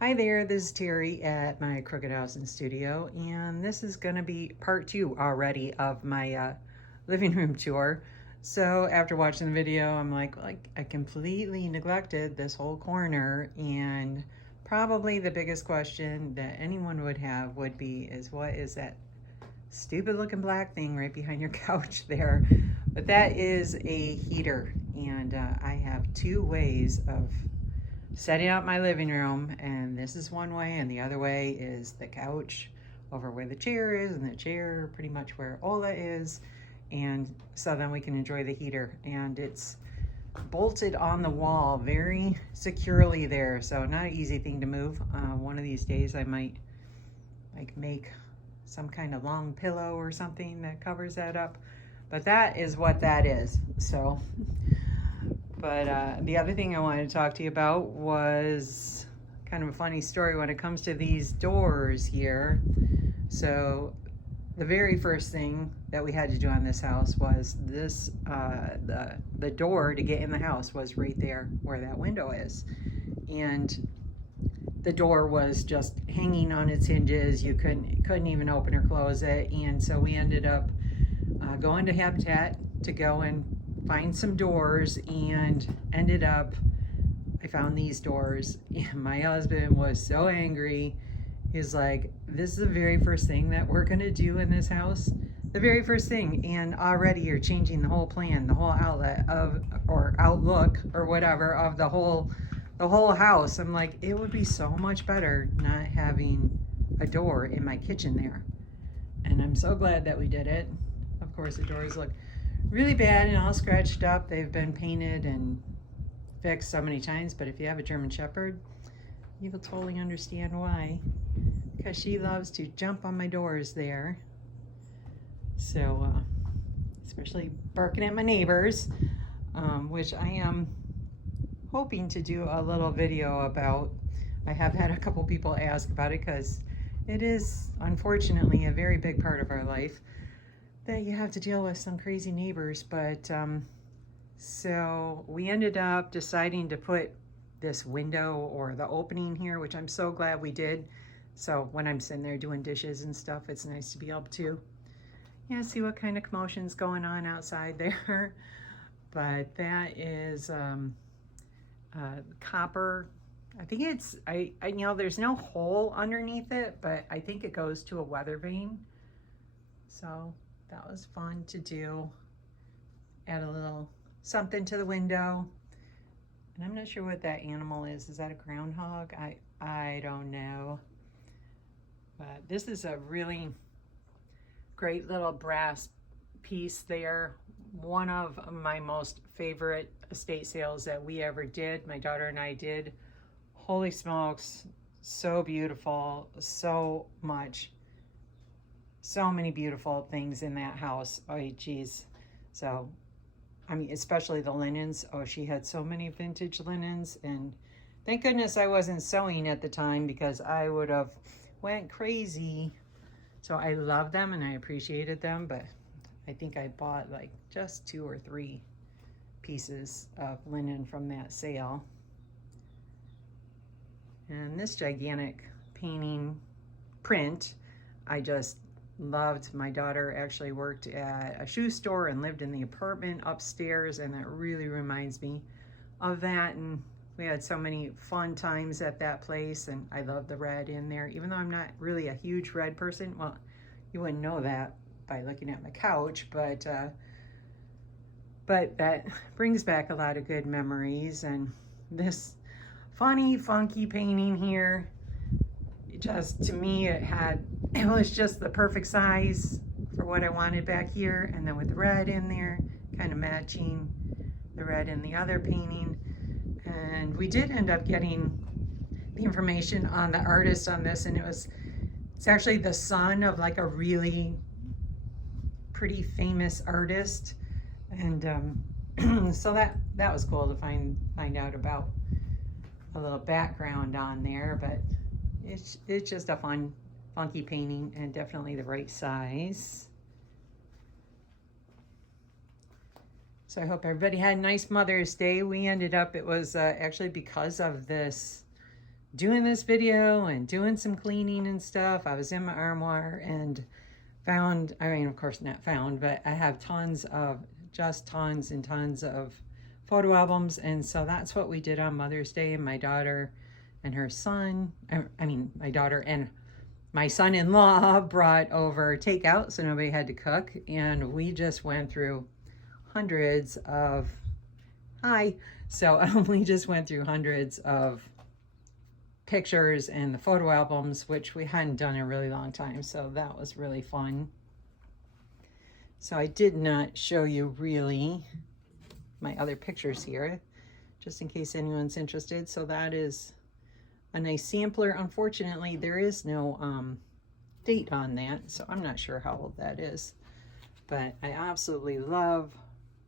Hi there, this is Terry at my Crooked House and Studio, and this is going to be part two already of my living room tour. So after watching the video, I'm like I completely neglected this whole corner, and probably the biggest question that anyone would have would be is what is that stupid looking black thing right behind your couch there? But that is a heater, and I have two ways of setting up my living room, and this is one way, and the other way is the couch over where the chair is, and the chair pretty much where Ola is, and so then we can enjoy the heater. And it's bolted on the wall very securely there, so not an easy thing to move. One of these days I might make some kind of long pillow or something that covers that up, but that is what that is. So but the other thing I wanted to talk to you about was kind of a funny story when it comes to these doors here. So the very first thing that we had to do on this house was this, the door to get in the house was right there where that window is. And the door was just hanging on its hinges. You couldn't even open or close it. And so we ended up going to Habitat to go and find some doors, and ended up, I found these doors, and my husband was so angry. He's like, this is the very first thing that we're gonna do in this house, the very first thing, and already you're changing the whole plan, the whole outlet of, or outlook or whatever of the whole house. I'm like, it would be so much better not having a door in my kitchen there. And I'm so glad that we did it. Of course, the doors look really bad and all scratched up. They've been painted and fixed so many times, but if you have a German Shepherd, you will totally understand why, because she loves to jump on my doors there. So especially barking at my neighbors, which I am hoping to do a little video about. I have had a couple people ask about it because it is unfortunately a very big part of our life that you have to deal with some crazy neighbors. But so we ended up deciding to put this window or the opening here, which I'm so glad we did. So when I'm sitting there doing dishes and stuff, it's nice to be able to, see what kind of commotion's going on outside there. But that is copper. I think it's, there's no hole underneath it, but I think it goes to a weather vane. So that was fun to do. Add a little something to the window. And I'm not sure what that animal is. Is that a groundhog? I don't know. But this is a really great little brass piece there. One of my most favorite estate sales that we ever did, my daughter and I did. Holy smokes, so beautiful, so many beautiful things in that house. Oh geez. So I mean, especially the linens. Oh, she had so many vintage linens, and thank goodness I wasn't sewing at the time, because I would have went crazy. So I love them and I appreciated them, but I think I bought like just 2 or 3 pieces of linen from that sale. And this gigantic painting print, I just loved. My daughter actually worked at a shoe store and lived in the apartment upstairs, and that really reminds me of that. And we had so many fun times at that place, and I love the red in there, even though I'm not really a huge red person. Well, you wouldn't know that by looking at my couch, but that brings back a lot of good memories. And this funny, funky painting here, just, to me, it was just the perfect size for what I wanted back here. And then with the red in there, kind of matching the red in the other painting. And we did end up getting the information on the artist on this, and it's actually the son of like a really pretty famous artist. And so that was cool to find out about, a little background on there. But it's just a fun, funky painting, and definitely the right size. So I hope everybody had a nice Mother's Day. We ended up, it was actually because of this doing this video and doing some cleaning and stuff, I was in my armoire and found, I mean, of course not found, but I have tons of, just tons and tons of photo albums. And so that's what we did on Mother's Day. My daughter and her son, I mean, my daughter and my son-in-law brought over takeout, so nobody had to cook. And we just went through hundreds of, we just went through hundreds of pictures and the photo albums, which we hadn't done in a really long time. So that was really fun. So I did not show you really my other pictures here, just in case anyone's interested. So that is a nice sampler. Unfortunately, there is no date on that, so I'm not sure how old that is. But I absolutely love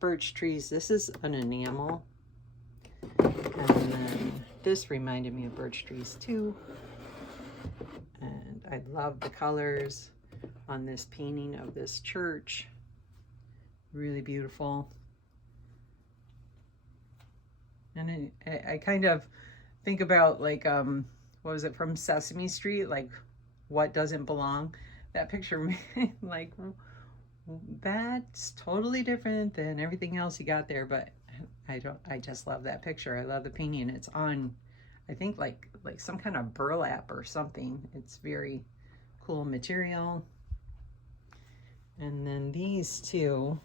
birch trees. This is an enamel. And then this reminded me of birch trees too. And I love the colors on this painting of this church. Really beautiful. And I kind of think about like, what was it, from Sesame Street? Like, what doesn't belong? That picture, like, that's totally different than everything else you got there. But I just love that picture. I love the painting. It's on, I think like some kind of burlap or something. It's very cool material. And then these two,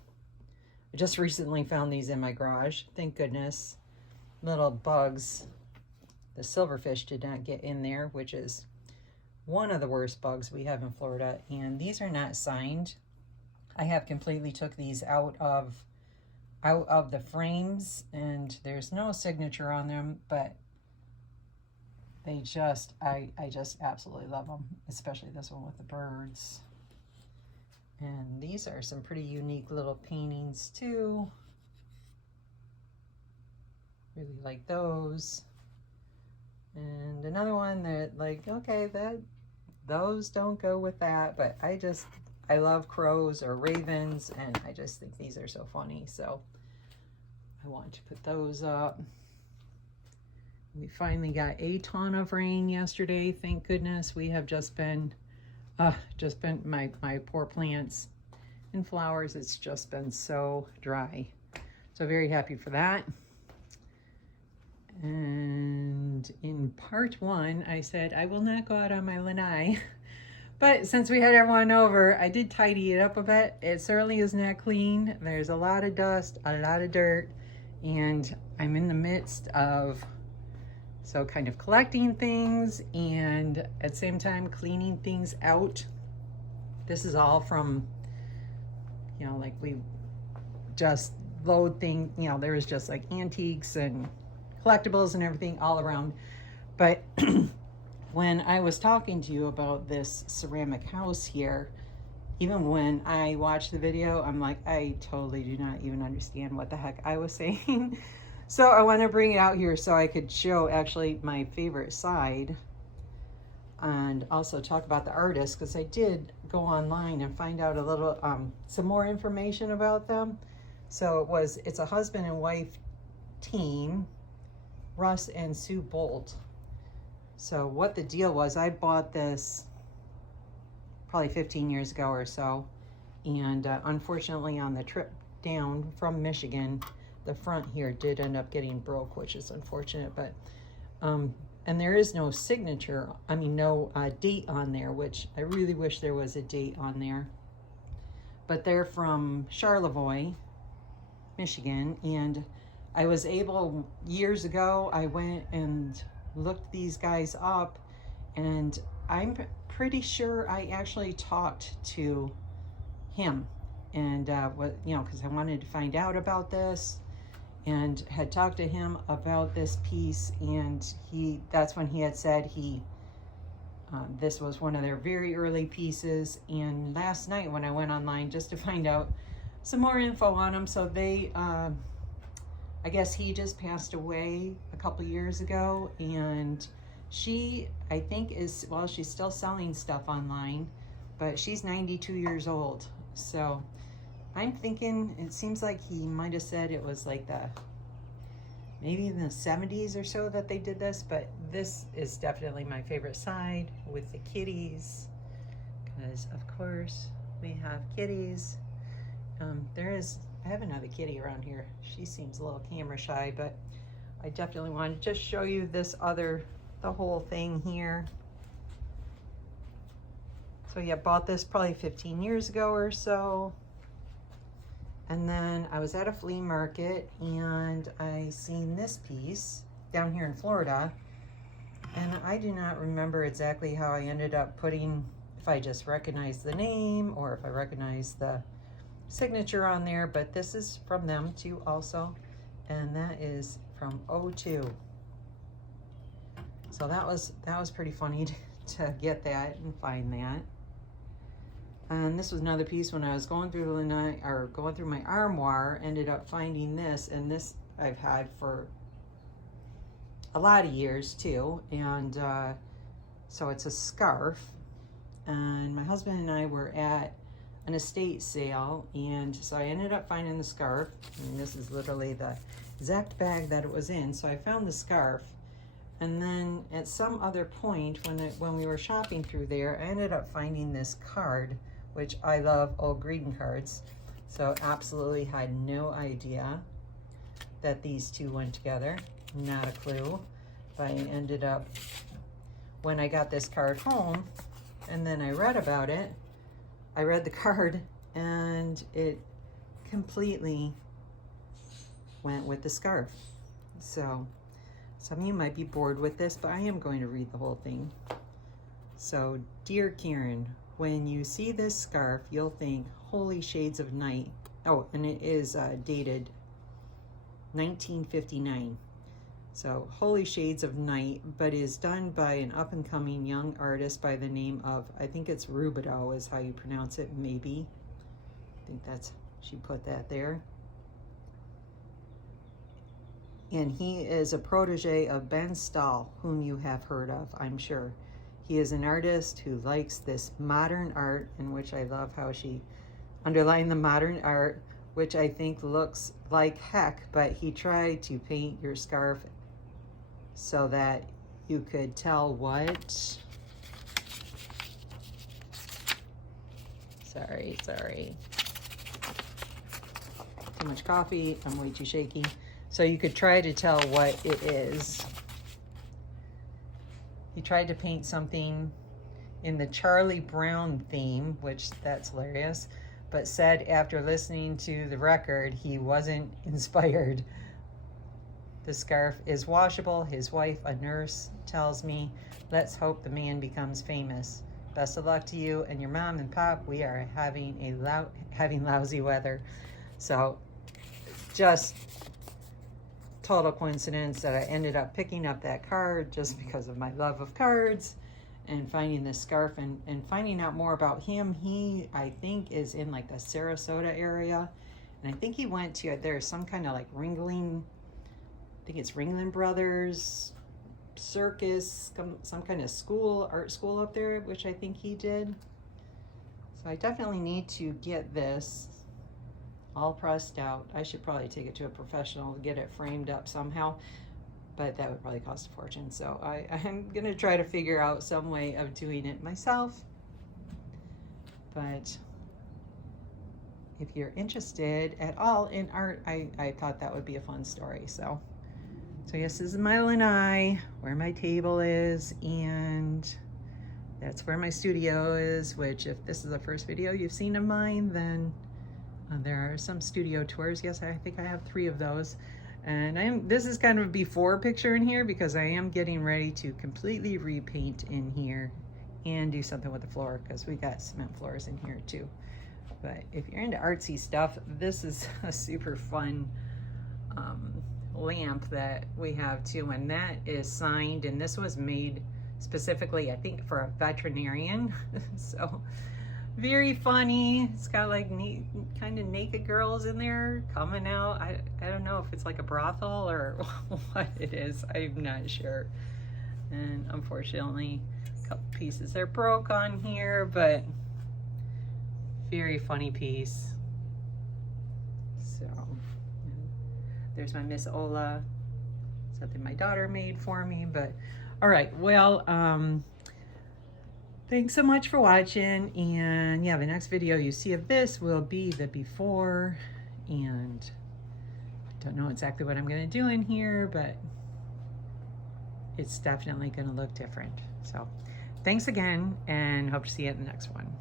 I just recently found these in my garage. Thank goodness. Little bugs. The silverfish did not get in there, which is one of the worst bugs we have in Florida. And these are not signed. I have completely took these out of the frames, and there's no signature on them, but they just, I just absolutely love them, especially this one with the birds. And these are some pretty unique little paintings too. Really like those. And another one that, like, okay, those don't go with that, but I love crows or ravens, and I just think these are so funny. So I want to put those up. We finally got a ton of rain yesterday. Thank goodness. We have just been my poor plants and flowers. It's just been so dry. So very happy for that. And in part one, I said I will not go out on my lanai. But since we had everyone over, I did tidy it up a bit. It certainly is not clean. There's a lot of dust, a lot of dirt, and I'm in the midst of kind of collecting things and at the same time cleaning things out. This is all from, like we just load things, there is just like antiques and collectibles and everything all around. But when I was talking to you about this ceramic house here, even when I watched the video, I'm like, I totally do not even understand what the heck I was saying. So I want to bring it out here so I could show actually my favorite side and also talk about the artist, because I did go online and find out a little, some more information about them. So it's a husband and wife team, Russ and Sue Bolt. So what the deal was, I bought this probably 15 years ago or so, and unfortunately on the trip down from Michigan, the front here did end up getting broke, which is unfortunate. But and there is no signature, no date on there, which I really wish there was a date on there. But they're from Charlevoix, Michigan, and I was able, years ago, I went and looked these guys up, and I'm pretty sure I actually talked to him, and because I wanted to find out about this, and had talked to him about this piece, and that's when he had said this was one of their very early pieces. And last night when I went online just to find out some more info on them, so they I guess he just passed away a couple years ago, and she, I think, she's still selling stuff online, but she's 92 years old. So I'm thinking, it seems like he might have said it was like maybe in the 70s or so that they did this, but this is definitely my favorite side with the kitties, because of course we have kitties. I have another kitty around here. She seems a little camera shy, but I definitely want to just show you the whole thing here. So yeah, bought this probably 15 years ago or so. And then I was at a flea market and I seen this piece down here in Florida. And I do not remember exactly how I ended up if I just recognized the name or if I recognized the signature on there, but this is from them too also. And that is from O2. So that was pretty funny to get that and find that. And this was another piece when I was going through my armoire, ended up finding this, and this I've had for a lot of years too. And so it's a scarf, and my husband and I were at an estate sale, and so I ended up finding the scarf, and this is literally the exact bag that it was in. So I found the scarf, and then at some other point when we were shopping through there, I ended up finding this card, which I love old greeting cards. So absolutely had no idea that these two went together, not a clue. But I ended up, when I got this card home and then I read about it, I read the card and it completely went with the scarf. So some of you might be bored with this, but I am going to read the whole thing. So, dear Karen, when you see this scarf, you'll think, holy shades of night. Oh, and it is dated 1959. So, holy shades of night, but is done by an up-and-coming young artist by the name of, I think it's Rubidoux is how you pronounce it, maybe. I think she put that there. And he is a protege of Ben Stahl, whom you have heard of, I'm sure. He is an artist who likes this modern art, in which I love how she underlined the modern art, which I think looks like heck, but he tried to paint your scarf so that you could tell what. Sorry. Too much coffee, I'm way too shaky. So you could try to tell what it is. He tried to paint something in the Charlie Brown theme, which that's hilarious, but said after listening to the record, he wasn't inspired. The scarf is washable. His wife, a nurse, tells me, let's hope the man becomes famous. Best of luck to you and your mom and pop. We are having lousy weather. So just total coincidence that I ended up picking up that card just because of my love of cards and finding this scarf and finding out more about him. He, I think, is in like the Sarasota area, and I think he went to, there's some kind of like Ringling, I think it's Ringling Brothers Circus, some kind of art school up there, which I think he did. So I definitely need to get this all pressed out. I should probably take it to a professional to get it framed up somehow, but that would probably cost a fortune. So I'm gonna try to figure out some way of doing it myself. But if you're interested at all in art, I thought that would be a fun story. So yes, this is my lanai, where my table is, and that's where my studio is, which if this is the first video you've seen of mine, then there are some studio tours. Yes, I think I have 3 of those. And this is kind of a before picture in here because I am getting ready to completely repaint in here and do something with the floor because we got cement floors in here too. But if you're into artsy stuff, this is a super fun lamp that we have too, and that is signed, and this was made specifically, I think, for a veterinarian. So very funny. It's got like neat, kind of naked girls in there coming out. I don't know if it's like a brothel or what it is. I'm not sure. And unfortunately, a couple pieces are broke on here, but very funny piece. So there's my Miss Ola something my daughter made for me. But all right, well, thanks so much for watching. And yeah, the next video you see of this will be the before, and I don't know exactly what I'm going to do in here, but it's definitely going to look different. So thanks again, and hope to see you in the next one.